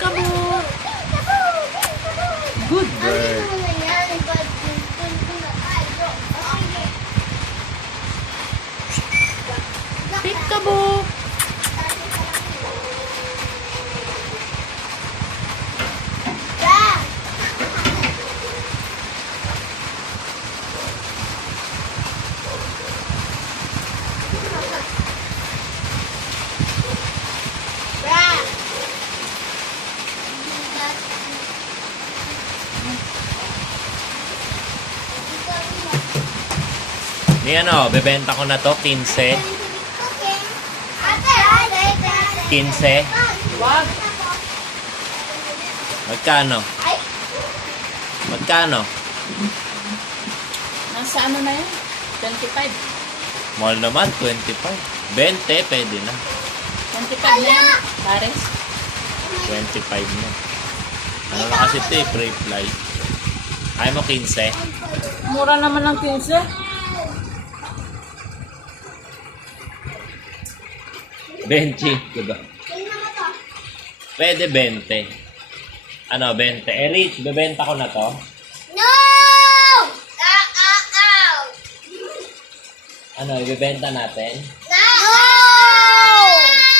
Peekaboo! Good bird. Peekaboo! Ni ano, bebenta ko na to, 15. 15. Wag. Magkano? Magkano? Nasa ano na yun? 25. Mahal naman, 25. 20, pwede na. 25 na yun. Pares. 25 na. Ano na kasi ito eh, pre-fly. Ayaw mo 15? Mura naman ng 15. 20, diba? Pwede 20. Ano, 20? Eh, Rich, bebenta ko na to. No! Ano, ibebenta natin?